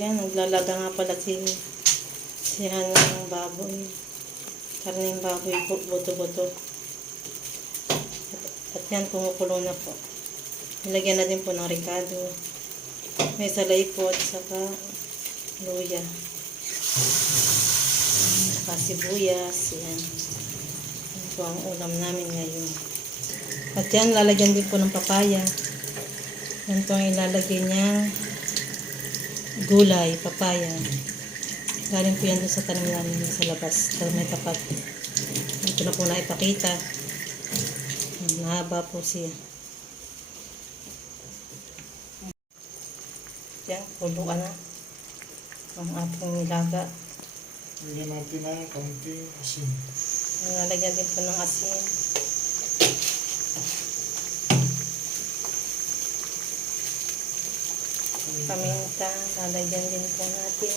yan, naglalaga nga pala si ng baboy. Karning baboy po, buto-buto. At yan, kumukulo na po. Nilagyan na din po ng ricado. May salay po at saka luya. Saka sibuyas. Yan. Yan po ang ulam namin ngayon. At yan, lalagyan din po ng papaya. Yan po ang ilalagay niya. Gulay, papaya. Galing po yan doon sa tanim namin sa labas. Sa may tapat. Ito na po na ipakita. Mahaba po siya. Yan, kuluan na. Ang ating nilaga. Lagyan natin ng konting asin. Nalagyan din po ng asin. Paminta, lalagyan din po natin.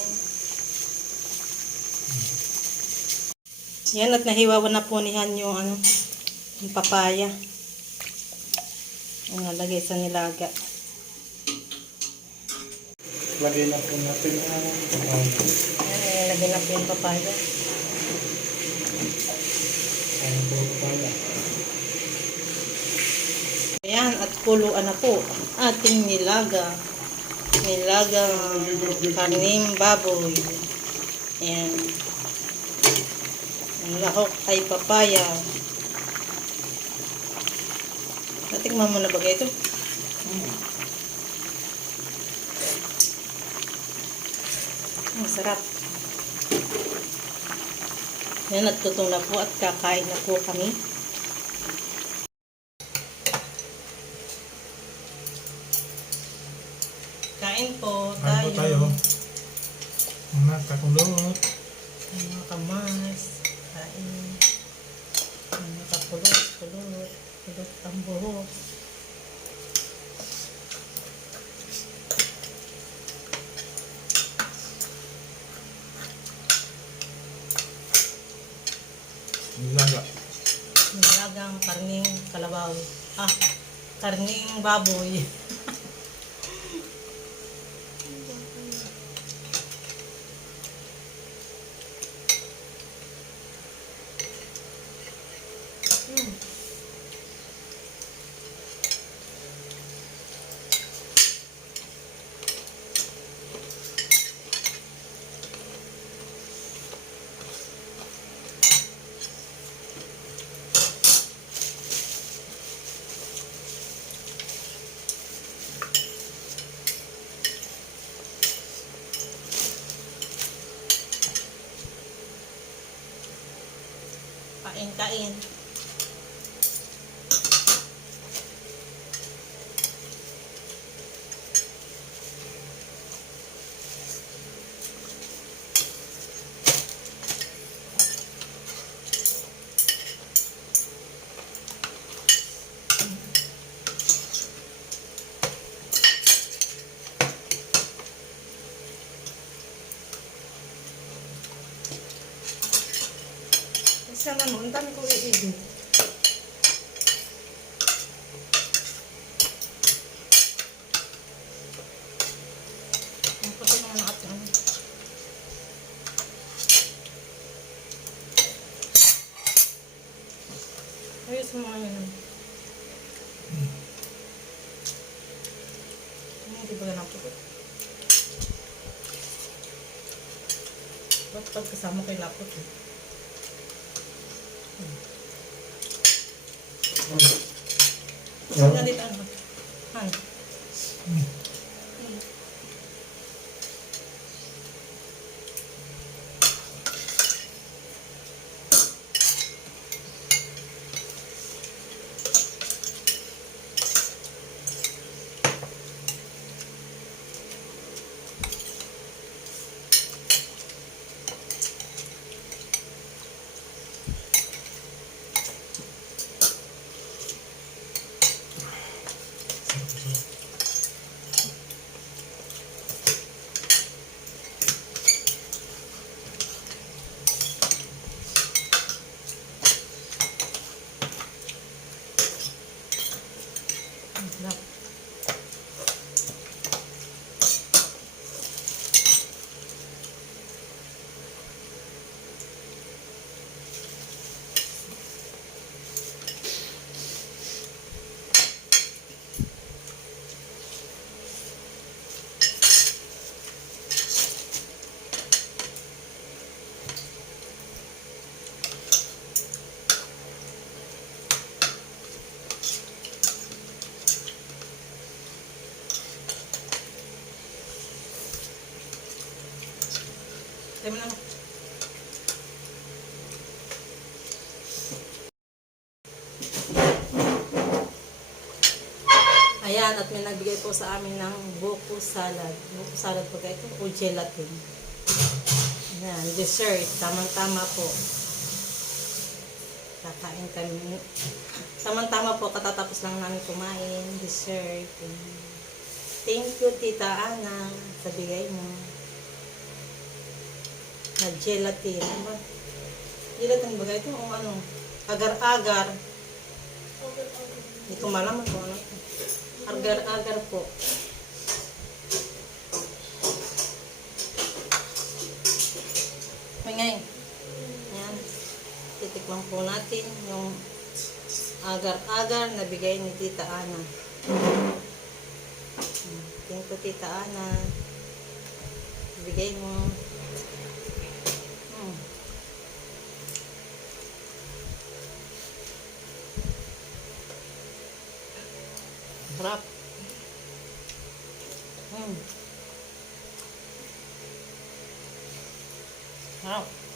Yan, at nahiwawan na po niyan yung yung papaya. Ang nalagay sa nilaga. Lagyan na po natin ang papaya. Yan, nilagay na po yung papaya. Ang papaya. Ayan, at kuluan na po ating nilaga. Nilagang karning baboy. Ayan. Ang lahok ay papaya. Natikman mo na ba ito? Masarap. Yan, at tutong na po at kakain na po kami. Kain po tayo. Kain po tayo. Mga kakulot. Mga kamas. Kain. Mga kakulot. Kulot. Kulot ang buhok. Nilaga. Nilagang karning kalabaw. Karning baboy. Kain. Isa naman, dami ko iigit. Ang puti naman ang ating ayos mo nga yun. Hindi ba ganang puti? Ba't pagkasama ko yung lapot eh? Saan na dito ano? Han? Ayan, at may nagbigay po sa amin ng buko salad. Buko salad po ito o gelatin. Ayan, dessert. Tamang-tama po. Kakain kami. Tamang-tama po, katatapos lang namin kumain. Dessert. Thank you, Tita Ana, sa bigay mo. Na gelatin. Ano ba? Gelatin ba ito? O ano? Agar-agar. Hindi ko malaman kung ano. Agar-agar po. Ngayon. Ayan. Titikman po natin yung agar-agar na bigay ni Tita Ana. Thank you, Tita Ana. Bigay mo. Sarap. Sarap.